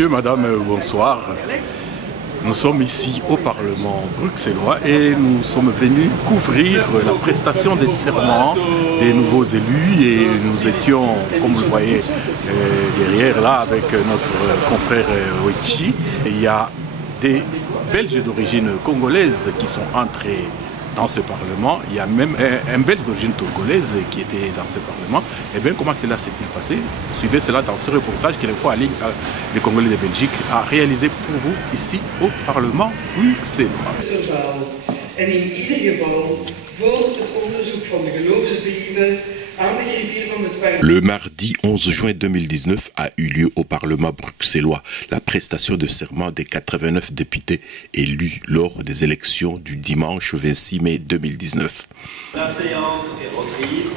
Monsieur, Madame, bonsoir. Nous sommes ici au Parlement bruxellois et nous sommes venus couvrir la prestation des serments des nouveaux élus et nous étions, comme vous le voyez derrière là, avec notre confrère Wechi. Il y a des Belges d'origine congolaise qui sont entrés dans ce Parlement. Il y a même un Belge d'origine togolaise qui était dans ce Parlement. Et bien, comment cela s'est-il passé? Suivez cela dans ce reportage que l'Info Ligue des Congolais de Belgique a réalisé pour vous ici au Parlement bruxellois. En in ieder geval voor het onderzoek van de geloofsbrieven aan de griffier van het parlement. Le mardi 11 juin 2019 a eu lieu au Parlement bruxellois la prestation de serment des 89 députés élus lors des élections du dimanche 26 mai 2019. La séance est reprise.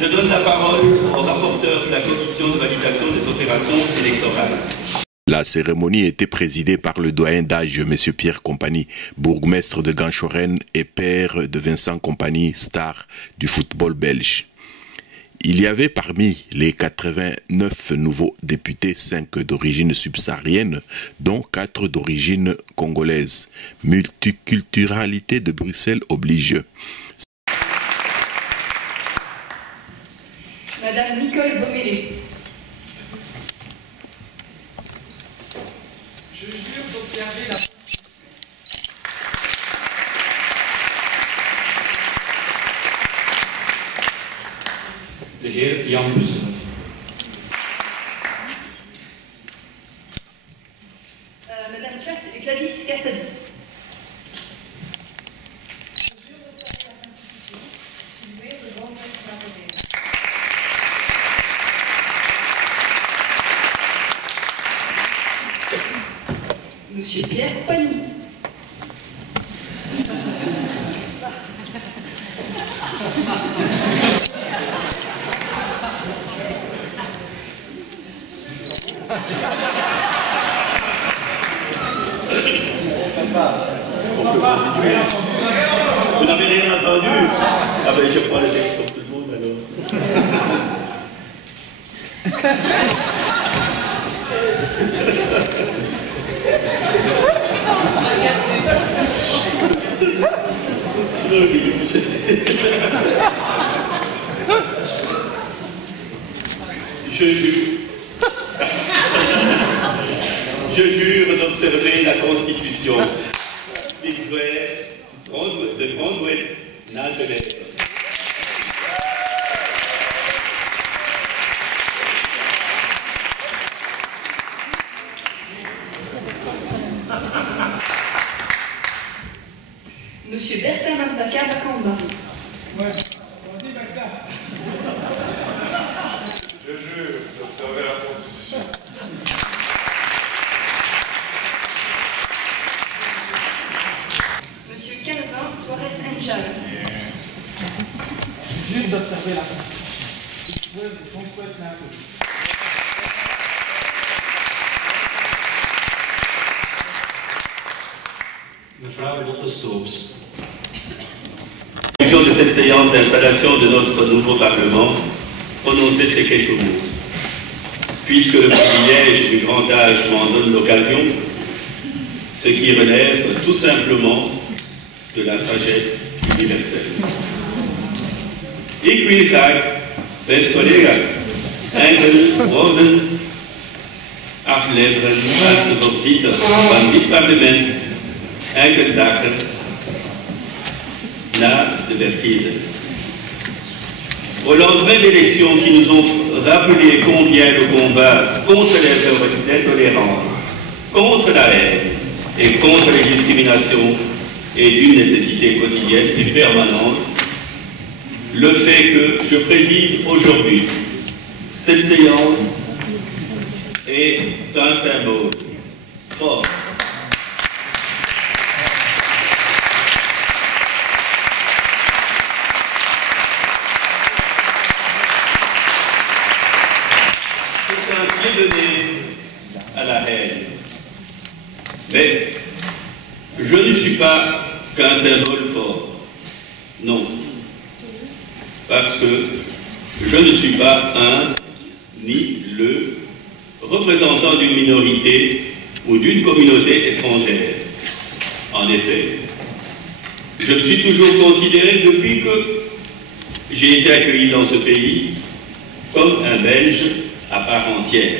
Je donne la parole au rapporteur de la commission de validation des opérations électorales. La cérémonie était présidée par le doyen d'âge, M. Pierre Compagnie, bourgmestre de Ganchoren et père de Vincent Compagnie, star du football belge. Il y avait parmi les 89 nouveaux députés 5 d'origine subsaharienne, dont 4 d'origine congolaise. Multiculturalité de Bruxelles oblige. Madame Nicole Bomélé. Je jure d'observer la de heer Jan Vussen. Madame Gladys Cassady. Monsieur Pierre Compagnie. Vous n'avez rien entendu? Ah ben je prends le texte pour tout le monde alors. Je sais. Je jure d'observer la Constitution. De grondwet na te leven. Monsieur Bertin Mambaka Makamba. Je jure d'observer la Constitution. Monsieur Calvin Suarez Enjal. Je jure d'observer la Constitution. Mevrouw Lotte Stoops. De cette séance d'installation de notre nouveau Parlement, prononcer ces quelques mots. Puisque le privilège du grand âge m'en donne l'occasion, ce qui relève tout simplement de la sagesse universelle. Ik wil graag, beste collega's, enkele woorden afleveren als de voorzitter van dit parlement enkele dagen na de verkiezingen. Au lendemain d'élections qui nous ont rappelé combien le combat contre l'intolérance, contre la haine et contre les discriminations est d'une nécessité quotidienne et permanente, le fait que je préside aujourd'hui cette séance est un symbole fort. Donné à la haine. Mais je ne suis pas qu'un symbole fort. Non. Parce que Je ne suis pas un ni le représentant d'une minorité ou d'une communauté étrangère. En effet, je me suis toujours considéré depuis que j'ai été accueilli dans ce pays comme un Belge à part entière.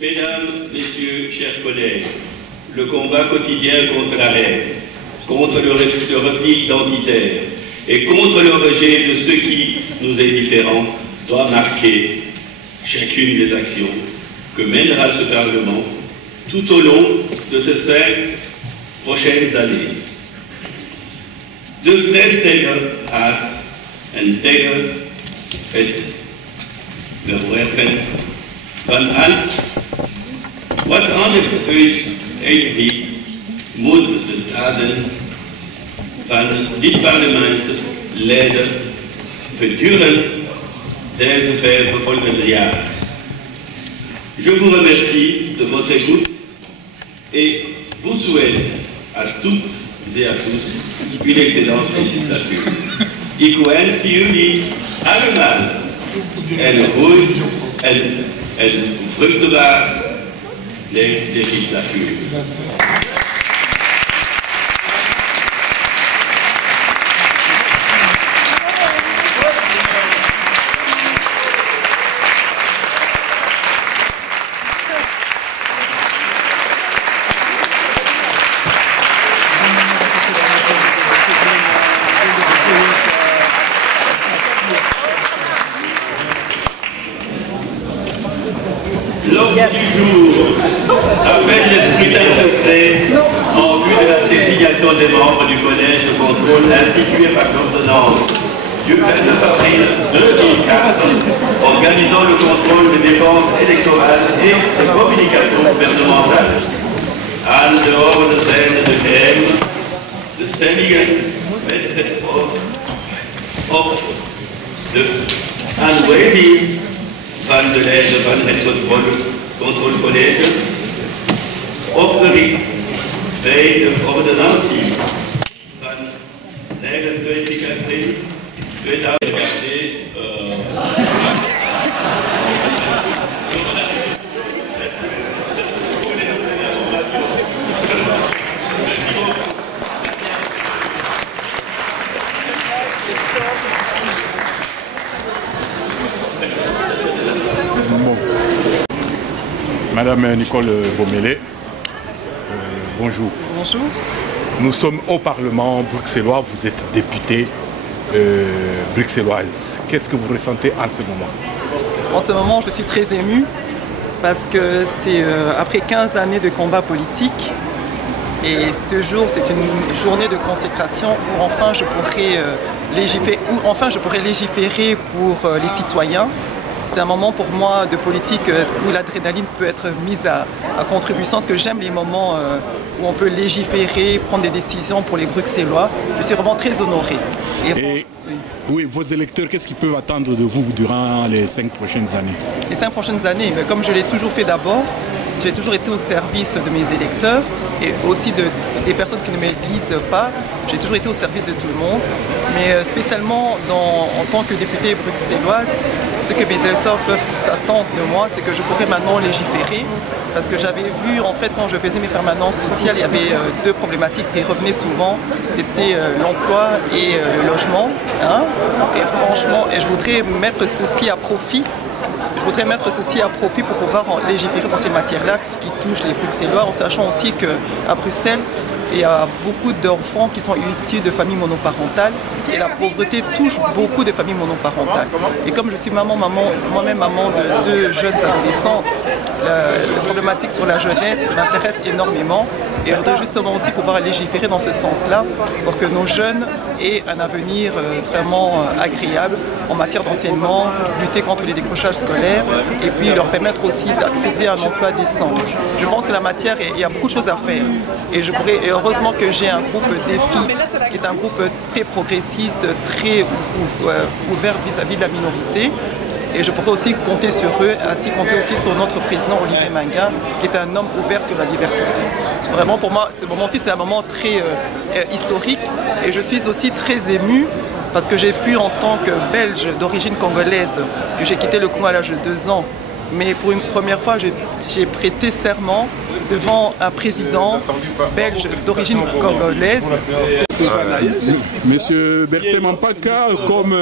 Mesdames, Messieurs, chers collègues, le combat quotidien contre la haine, contre le repli identitaire et contre le rejet de ce qui nous est différent doit marquer chacune des actions que mènera ce Parlement tout au long de ces 5 prochaines années. De strijd tegen haat en tegen het verwerpen van alles wat anders uitziet, moet de daden van dit parlement leiden gedurende deze 5 volgende jaar. Je vous remercie de votre écoute et vous souhaite à toutes et à tous une excellente législature. Ik wens jullie allemaal een goede en vruchtbare legislatuur. L'ordre du jour appelle les scrutins secrets en vue de la désignation des membres du collège de contrôle institué par l'ordonnance du 22 avril 2004 organisant le contrôle des dépenses électorales et de communication gouvernementale. Aan de orde zijn de geheim, de stemmingen met het op de aanwijzing van de leider van het controlecollege opgericht bij de ordonnantie van 29 april 2000. Bon. Madame Nicole Bomélé, bonjour. Bonjour. Nous sommes au Parlement bruxellois, vous êtes députée bruxelloise. Qu'est-ce que vous ressentez en ce moment? En ce moment, je suis très émue parce que c'est après 15 années de combat politique et ce jour, c'est une journée de consécration où enfin je pourrais légiférer pour les citoyens. C'est un moment pour moi de politique où l'adrénaline peut être mise à contribution, parce que j'aime les moments où on peut légiférer, prendre des décisions pour les Bruxellois. Je suis vraiment très honorée. Oui, vos électeurs, qu'est-ce qu'ils peuvent attendre de vous durant les 5 prochaines années? Les 5 prochaines années, mais comme je l'ai toujours fait d'abord, j'ai toujours été au service de mes électeurs et aussi des personnes qui ne m'élisent pas. J'ai toujours été au service de tout le monde, mais spécialement en tant que députée bruxelloise, ce que mes électeurs peuvent s'attendre de moi, c'est que je pourrais maintenant légiférer. Parce que j'avais vu, en fait, quand je faisais mes permanences sociales, il y avait 2 problématiques qui revenaient souvent. C'était l'emploi et le logement. Hein. Et franchement, je voudrais mettre ceci à profit. Je voudrais mettre ceci à profit pour pouvoir légiférer dans ces matières-là qui touchent les Bruxellois, en sachant aussi qu'à Bruxelles, il y a beaucoup d'enfants qui sont issus de familles monoparentales et la pauvreté touche beaucoup de familles monoparentales. Et comme je suis moi-même maman de 2 jeunes adolescents, la problématique sur la jeunesse m'intéresse énormément et je voudrais justement aussi pouvoir légiférer dans ce sens-là pour que nos jeunes aient un avenir vraiment agréable en matière d'enseignement, lutter contre les décrochages scolaires et puis leur permettre aussi d'accéder à un emploi décent. Je pense que la matière, il y a beaucoup de choses à faire et heureusement que j'ai un groupe Défi qui est un groupe très progressiste, très ouvert vis-à-vis de la minorité. et je pourrais aussi compter sur eux, ainsi compter aussi sur notre président Olivier Manga, qui est un homme ouvert sur la diversité. Vraiment pour moi, ce moment-ci c'est un moment très historique et je suis aussi très ému parce que j'ai pu en tant que Belge d'origine congolaise, que j'ai quitté le Congo à l'âge de 2 ans, mais pour une première fois j'ai prêté serment devant un président belge d'origine congolaise. Monsieur Bertin Mampaka, comme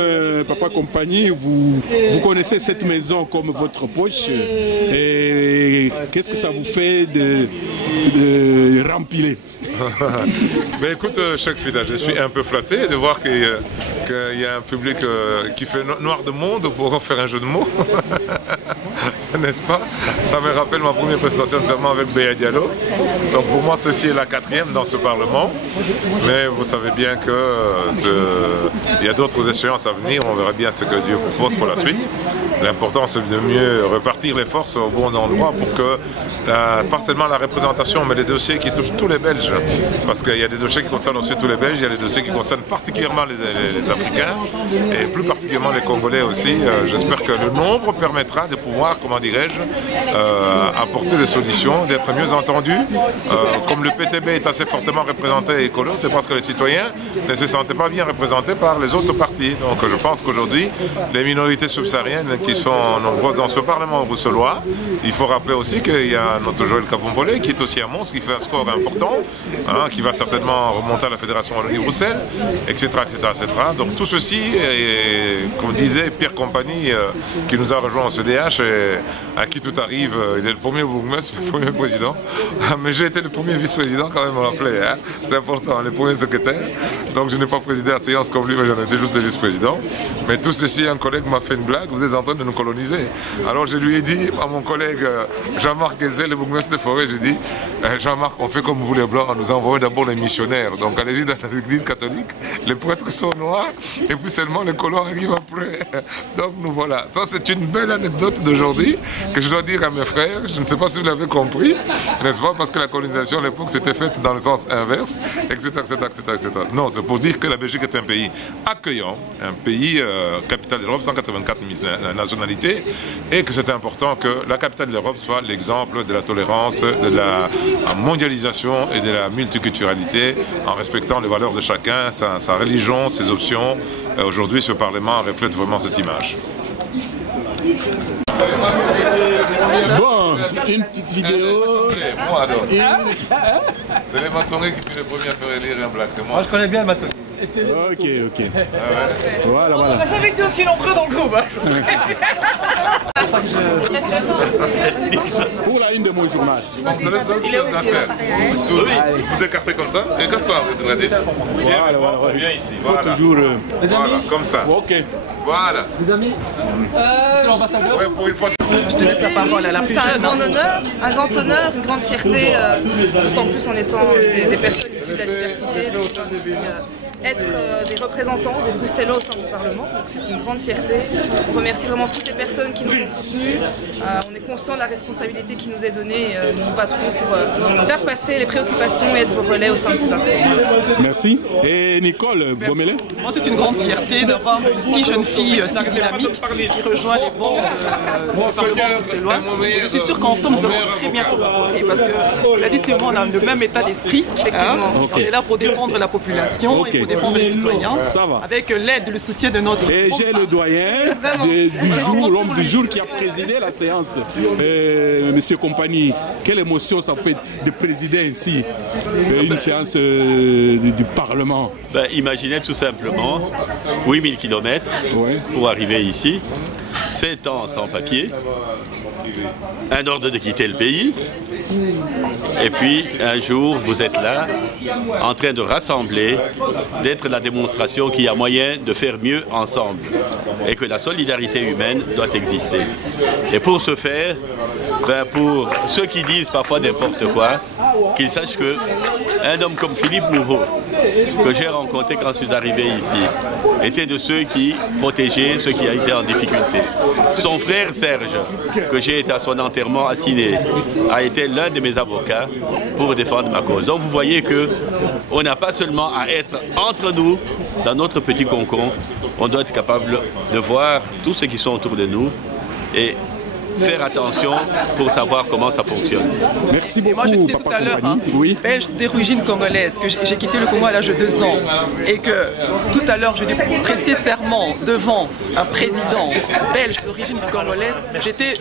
Papa Compagnie, vous connaissez cette maison comme votre poche. Et qu'est-ce que ça vous fait de rempiler? Mais écoute, Cheikh Fida, je suis un peu flatté de voir qu'il y a un public qui fait noir de monde pour faire un jeu de mots. N'est-ce pas? Ça me rappelle ma première prestation de serment avec Béa Diallo. Donc pour moi, ceci est la 4e dans ce Parlement. Mais vous savez bien qu'il y a d'autres échéances à venir. On verra bien ce que Dieu propose pour la suite. L'important, c'est de mieux repartir les forces aux bons endroits pour que, pas seulement la représentation, mais les dossiers qui touchent tous les Belges. Parce qu'il y a des dossiers qui concernent aussi tous les Belges, il y a des dossiers qui concernent particulièrement les Africains, et plus particulièrement les Congolais aussi. J'espère que le nombre permettra de pouvoir, comment dirais-je, apporter des solutions, d'être mieux entendus. Comme le PTB est assez fortement représenté écolo, c'est parce que les citoyens ne se sentaient pas bien représentés par les autres partis. Donc je pense qu'aujourd'hui, les minorités subsahariennes qui sont nombreuses dans ce Parlement bruxellois, il faut rappeler aussi qu'il y a notre Joël Kabombole qui est aussi à Mons, qui fait un score important, hein, qui va certainement remonter à la Fédération Wallonie-Bruxelles, etc., etc., etc. Donc tout ceci, comme disait Pierre Compagnie, qui nous a rejoint au CDH, et à qui tout arrive, il est le premier bourgmestre, le premier président, mais j'ai été le premier vice-président quand même, rappelé, hein. C'est important, le premier secrétaire, donc je n'ai pas présidé la séance comme lui, mais j'en étais juste le vice-président. Mais tout ceci, un collègue m'a fait une blague, vous êtes en train de nous coloniser. Alors je lui ai dit à mon collègue Jean-Marc Guézet, le bourgmestre de Forêt, j'ai dit, Jean-Marc, on fait comme vous les Blancs, nous envoyons d'abord les missionnaires. Donc allez-y dans les églises catholiques, les prêtres sont noirs, et puis seulement les colons arrivent après. Donc nous voilà. Ça c'est une belle anecdote d'aujourd'hui que je dois dire à mes frères. Je ne sais pas si vous l'avez compris, n'est-ce pas, parce que la colonisation à l'époque s'était faite dans le sens inverse, etc., etc., etc., etc. Non, c'est pour dire que la Belgique est un pays accueillant, un pays capitale d'Europe, 184 nationalités, et que c'est important que la capitale de l'Europe soit l'exemple de la tolérance, de la mondialisation et de la multiculturalité, en respectant les valeurs de chacun, sa religion, ses options. Aujourd'hui, ce Parlement reflète vraiment cette image. Bon, une petite vidéo. Moi alors. C'est les Matongués qui fut le premier à faire élire un black, c'est moi. Moi je connais bien Matongué. Ok, ok. Voilà, voilà. On n'a jamais été aussi nombreux dans le groupe. Pour la une de mon journal. Vous écartez comme ça? C'est écarte-toi, Gladys. Voilà, voilà. Viens ici, Il faut toujours... Voilà, comme ça. Ok. Voilà. Les amis, c'est l'ambassadeur. Ouais, pour une fois. Je te laisse la parole à la plus jeune. C'est un grand honneur, une grande fierté, d'autant plus en étant des personnes issues de la diversité. Donc, ici, être des représentants des Bruxellois au sein du Parlement, donc c'est une grande fierté. On remercie vraiment toutes les personnes qui nous ont soutenus. On est conscient de la responsabilité qui nous est donnée et nous nous battrons pour faire passer les préoccupations et être vos relais au sein de ces instances. Merci. Et Nicole Bomele? Moi, c'est une grande fierté d'avoir si jeune fille si dynamique qui rejoint les bancs du Parlement bruxellois. Je suis sûr qu'ensemble, nous allons très bien collaborer parce que la DCO, on a le même état d'esprit. On est là pour défendre la population et pour défendre les citoyens. Ça va. Avec l'aide, le soutien de notre... Et j'ai le doyen du jour, l'homme du jour qui a présidé la séance. Monsieur Compagnie, quelle émotion ça fait de présider ainsi une séance du Parlement? Ben, imaginez tout simplement 8000 km pour arriver ici, 7 ans sans papier, un ordre de quitter le pays, et puis un jour vous êtes là en train de rassembler, d'être la démonstration qu'il y a moyen de faire mieux ensemble et que la solidarité humaine doit exister. Et pour ce faire, ben pour ceux qui disent parfois n'importe quoi, qu'ils sachent qu'un homme comme Philippe Moureau, que j'ai rencontré quand je suis arrivé ici, était de ceux qui protégeaient ceux qui étaient en difficulté. Son frère Serge, que j'ai été à son enterrement à Ciné, a été l'un de mes avocats pour défendre ma cause. Donc vous voyez que On n'a pas seulement à être entre nous, dans notre petit concon. On doit être capable de voir tous ceux qui sont autour de nous et faire attention pour savoir comment ça fonctionne. Merci beaucoup, moi, je disais Papa tout à l'heure, oui. belge d'origine congolaise, que j'ai quitté le Congo à l'âge de 2 ans et que tout à l'heure je dû prester serment devant un président belge d'origine congolaise. J'étais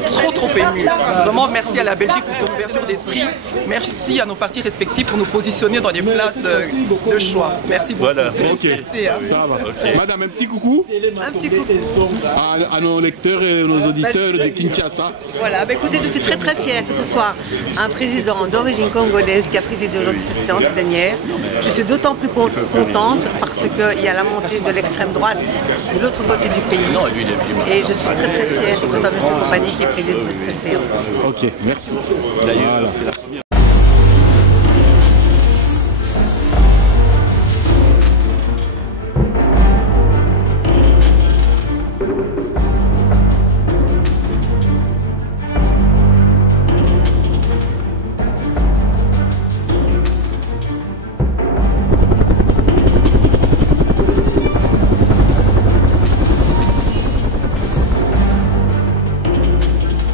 trop ému. Vraiment merci à la Belgique pour son ouverture d'esprit. Merci à nos partis respectifs pour nous positionner dans les places de choix. Merci beaucoup. Voilà. Ok, ça va. Madame, un petit coucou. Un petit coucou. À nos lecteurs et nos auditeurs de Kinshasa. Voilà, écoutez, je suis très fière que ce soit un président d'origine congolaise qui a présidé aujourd'hui cette séance plénière. Je suis d'autant plus contente parce qu'il y a la montée de l'extrême droite de l'autre côté du pays. Et je suis très fière que ce soit M. Kompany qui préside cette séance. Ok, merci. D'ailleurs, c'est la première.